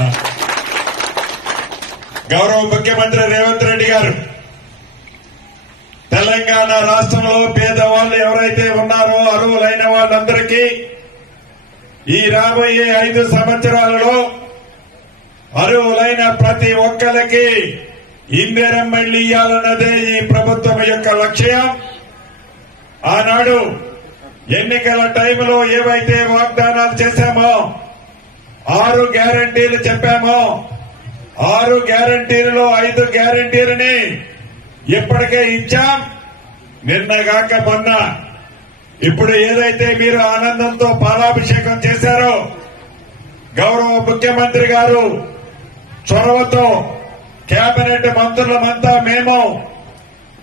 ఉన్నా గౌరవ ముఖ్యమంత్రి రేవంత్ రెడ్డి గారు తెలంగాణ రాష్ట్రంలో పేదవాళ్ళు ఎవరైతే ఉన్నారో అర్హులైన వాళ్ళందరికీ ఈ రాబోయే ఐదు సంవత్సరాలలో అర్హులైన ప్రతి ఒక్కరికి ఇందిరమ్మల్లి ఇయ్యాలన్నదే ఈ ప్రభుత్వం యొక్క లక్ష్యం. ఆనాడు ఎన్నికల టైంలో ఏవైతే వాగ్దానాలు చేశామో ఆరు గ్యారంటీలు చెప్పాము. ఆరు గ్యారంటీలలో ఐదు గ్యారంటీలని ఇప్పటికే ఇచ్చాం. నిన్నగాక మొన్న. ఇప్పుడు ఏదైతే మీరు ఆనందంతో పాలాభిషేకం చేశారో గౌరవ ముఖ్యమంత్రి గారు చొరవతో కేబినెట్ మంత్రులమంతా మేము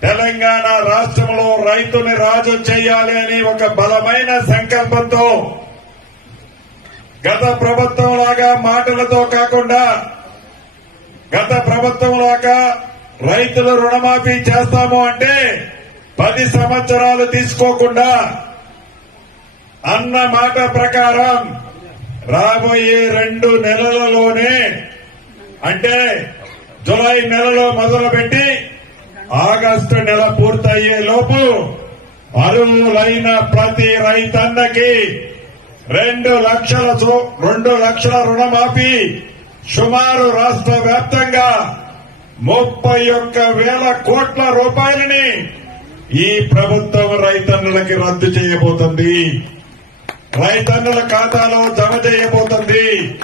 తెలంగాణ రాష్ట్రంలో రైతుని రాజు చేయాలి అని ఒక బలమైన సంకల్పంతో గత ప్రభుత్వం లాగా మాటలతో కాకుండా గత ప్రభుత్వం లాగా రైతులు రుణమాఫీ చేస్తాము అంటే పది సంవత్సరాలు తీసుకోకుండా అన్న మాట ప్రకారం రాబోయే రెండు నెలలలోనే అంటే జులై నెలలో మొదలుపెట్టి ఆగస్టు నెల పూర్తయ్యే లోపు అరువులైన ప్రతి రైతన్నకి రెండు లక్షల రెండు లక్షల రుణమాఫీ సుమారు రాష్ట్ర వ్యాప్తంగా ముప్పై ఒక్క వేల కోట్ల రూపాయలని ఈ ప్రభుత్వం రైతన్నులకి రద్దు చేయబోతుంది. రైతన్నుల ఖాతాలో జమ చేయబోతుంది.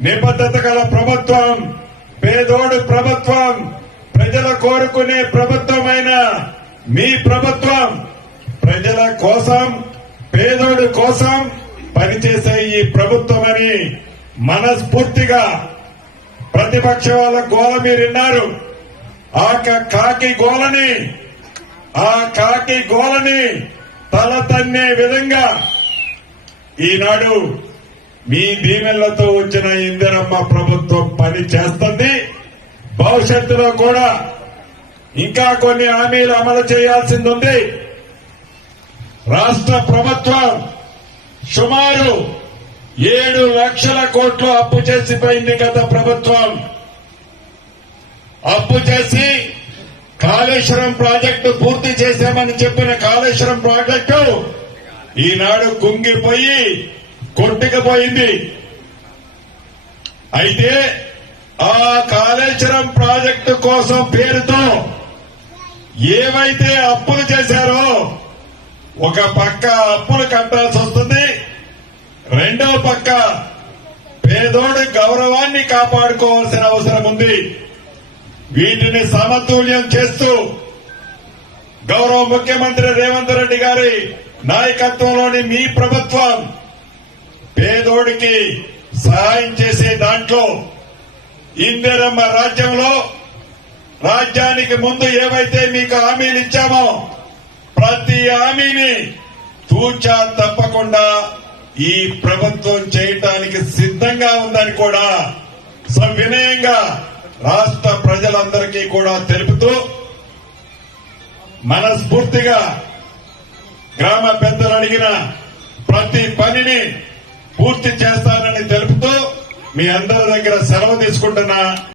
నిబద్ధత గల ప్రభుత్వం పేదోడు ప్రభుత్వం ప్రజల కోరుకునే ప్రభుత్వమైన మీ ప్రభుత్వం ప్రజల కోసం పేదోడు కోసం పనిచేసే ఈ ప్రభుత్వమని మనస్ఫూర్తిగా ప్రతిపక్ష వాళ్ళ గోల మీరున్నారు ఆ క- కాకి గోలని ఆ కాకి గోలని తల తన్నే విధంగా ఈనాడు మీ దీవెనలతో వచ్చిన ఇందిరమ్మ ప్రభుత్వం పని చేస్తుంది. భవిష్యత్తులో కూడా ఇంకా కొన్ని హామీలు అమలు చేయాల్సింది ఉంది రాష్ట్ర ప్రభుత్వం సుమారు ఏడు లక్షల కోట్లు అప్పు చేసిపోయింది గత ప్రభుత్వం. అప్పు చేసి కాళేశ్వరం ప్రాజెక్టు పూర్తి చేశామని చెప్పిన కాళేశ్వరం ప్రాజెక్టు ఈనాడు కుంగిపోయి కొట్టుకుపోయింది. అయితే ఆ కాళేశ్వరం ప్రాజెక్టు కోసం పేరుతో ఏవైతే అప్పులు చేశారో ఒక పక్క అప్పులు కట్టాల్సి వస్తుంది. రెండో పక్క పేదోడి గౌరవాన్ని కాపాడుకోవాల్సిన అవసరం ఉంది. వీటిని సమతుల్యం చేస్తూ గౌరవ ముఖ్యమంత్రి రేవంత్ రెడ్డి గారి నాయకత్వంలోని మీ ప్రభుత్వం పేదోడికి సహాయం చేసే దాంట్లో ఇందిరమ్మ రాజ్యంలో రాజ్యానికి ముందు ఏవైతే మీకు హామీలు ఇచ్చామో ప్రతి హామీని తూచా తప్పకుండా ఈ ప్రభుత్వం చేయటానికి సిద్ధంగా ఉందని కూడా సవినయంగా రాష్ట్ర ప్రజలందరికీ కూడా తెలుపుతూ మనస్ఫూర్తిగా గ్రామ పెద్దలు అడిగిన ప్రతి పనిని పూర్తి చేస్తానని తెలుపుతూ మీ అందరి దగ్గర సెలవు తీసుకుంటున్నా.